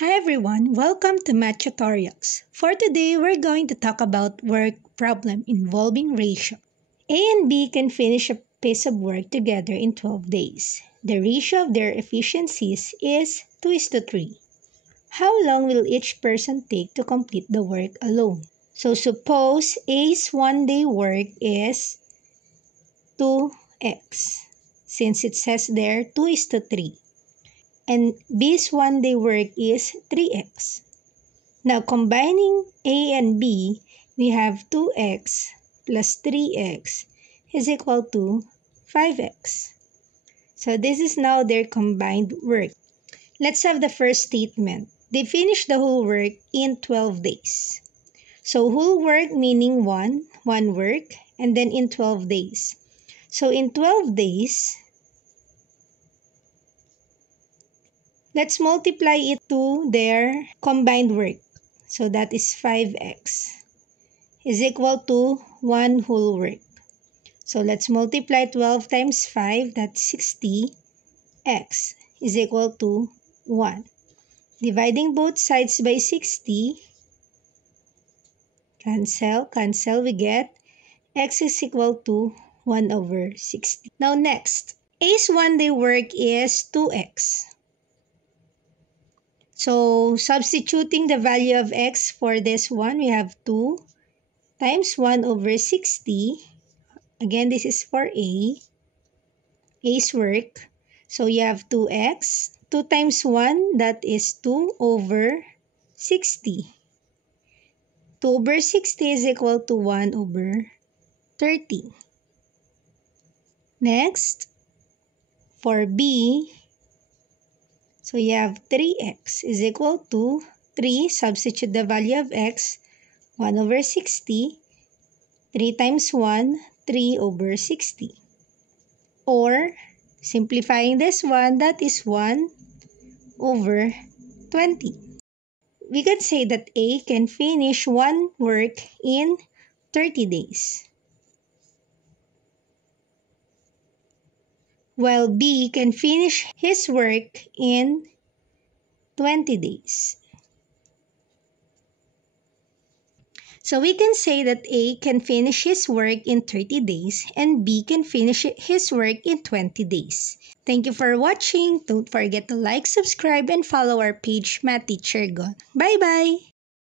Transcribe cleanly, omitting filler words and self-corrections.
Hi everyone, welcome to Math Tutorials. For today, we're going to talk about work problem involving ratio. A and B can finish a piece of work together in 12 days. The ratio of their efficiencies is 2:3. How long will each person take to complete the work alone? So suppose A's one-day work is 2x, since it says there 2:3. And B's one-day work is 3x. Now, combining A and B, we have 2x plus 3x is equal to 5x. So, this is now their combined work. Let's have the first statement. They finished the whole work in 12 days. So, whole work meaning one work, and then in 12 days. So, in 12 days, let's multiply it to their combined work. So that is 5x is equal to 1 whole work. So let's multiply 12 times 5, that's 60. X is equal to 1. Dividing both sides by 60, cancel, we get x is equal to 1 over 60. Now next, A's one-day work is 2x. So, substituting the value of x for this one, we have 2 times 1 over 60. Again, this is for A's work. So, you have 2x. 2 times 1, that is 2 over 60. 2 over 60 is equal to 1 over 30. Next, for B, so you have 3x is equal to 3. Substitute the value of x. 1 over 60. 3 times 1, 3 over 60. Or, simplifying this one, that is 1 over 20. We can say that A can finish one work in 30 days, while B can finish his work in 20 days. So we can say that A can finish his work in 30 days and B can finish his work in 20 days. Thank you for watching. Don't forget to like, subscribe, and follow our page, Math Teacher Gon. Bye-bye!